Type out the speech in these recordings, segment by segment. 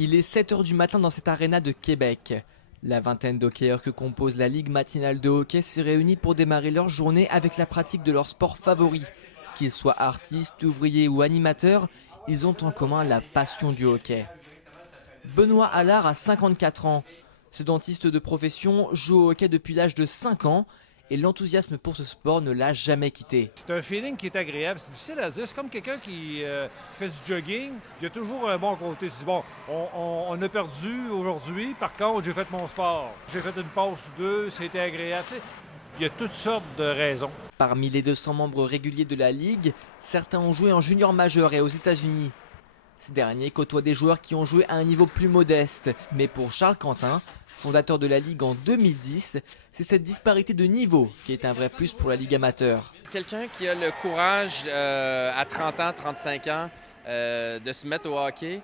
Il est 7 h du matin dans cette aréna de Québec. La vingtaine d'hockeyeurs que compose la Ligue matinale de hockey s'est réunie pour démarrer leur journée avec la pratique de leur sport favori. Qu'ils soient artistes, ouvriers ou animateurs, ils ont en commun la passion du hockey. Benoît Allard a 54 ans. Ce dentiste de profession joue au hockey depuis l'âge de 5 ans et l'enthousiasme pour ce sport ne l'a jamais quitté. C'est un feeling qui est agréable. C'est difficile à dire. C'est comme quelqu'un qui fait du jogging. Il y a toujours un bon côté. C'est bon, on a perdu aujourd'hui. Par contre, j'ai fait mon sport. J'ai fait une pause ou deux. C'était agréable. Tu sais, il y a toutes sortes de raisons. Parmi les 200 membres réguliers de la Ligue, certains ont joué en junior majeur et aux États-Unis. Ces derniers côtoient des joueurs qui ont joué à un niveau plus modeste. Mais pour Charles Quentin, fondateur de la Ligue en 2010, c'est cette disparité de niveau qui est un vrai plus pour la Ligue amateur. Quelqu'un qui a le courage à 30 ans, 35 ans, de se mettre au hockey,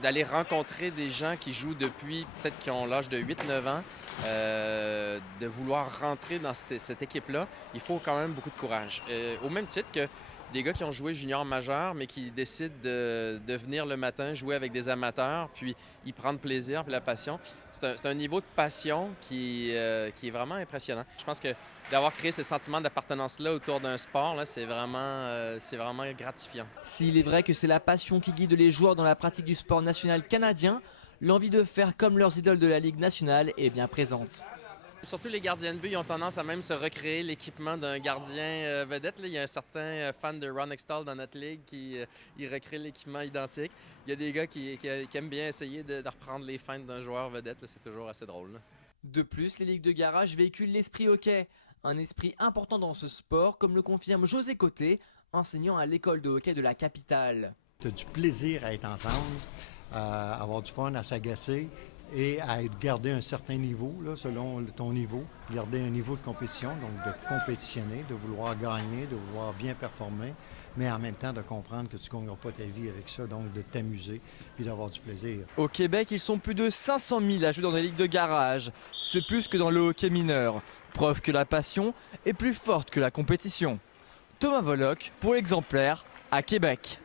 d'aller rencontrer des gens qui jouent depuis, peut-être qui ont l'âge de 8-9 ans, de vouloir rentrer dans cette équipe-là, il faut quand même beaucoup de courage. Au même titre que des gars qui ont joué junior majeur, mais qui décident de venir le matin jouer avec des amateurs, puis y prendre plaisir, puis la passion. C'est un niveau de passion qui est vraiment impressionnant. Je pense que d'avoir créé ce sentiment d'appartenance-là autour d'un sport, là, c'est vraiment gratifiant. S'il est vrai que c'est la passion qui guide les joueurs dans la pratique du sport national canadien, l'envie de faire comme leurs idoles de la Ligue nationale est bien présente. Surtout les gardiens de but, ils ont tendance à même se recréer l'équipement d'un gardien vedette. Là, il y a un certain fan de Ron Extall dans notre ligue qui recrée l'équipement identique. Il y a des gars qui aiment bien essayer de reprendre les feintes d'un joueur vedette. C'est toujours assez drôle. Là. De plus, les ligues de garage véhiculent l'esprit hockey. Un esprit important dans ce sport, comme le confirme José Côté, enseignant à l'école de hockey de la capitale. Tu as du plaisir à être ensemble, à avoir du fun, à s'agacer et à garder un certain niveau, là, selon ton niveau, garder un niveau de compétition, donc de compétitionner, de vouloir gagner, de vouloir bien performer, mais en même temps de comprendre que tu ne gagneras pas ta vie avec ça, donc de t'amuser puis d'avoir du plaisir. Au Québec, ils sont plus de 500 000 à jouer dans des ligues de garage. C'est plus que dans le hockey mineur. Preuve que la passion est plus forte que la compétition. Thomas Volok pour Exemplaire à Québec.